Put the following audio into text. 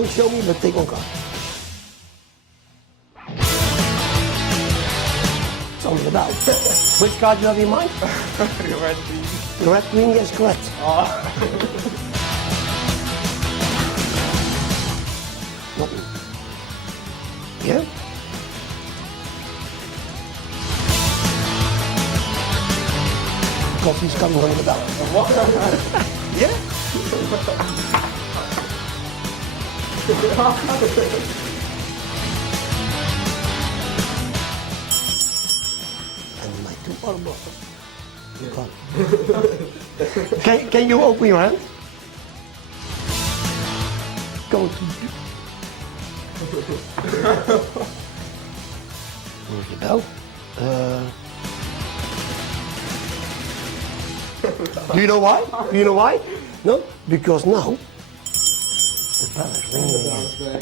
Don't show me, but take one card. It's on the doubt. Which card do you have in mind? Red green. The red queen, yes, correct. Nothing. Yeah? Coffee's coming on the doubt. Yeah? And my two water bottles. Can you open your hand? Go to... Where's the bell? Do you know why? Do you know why? No? Because now the bell is ringing again.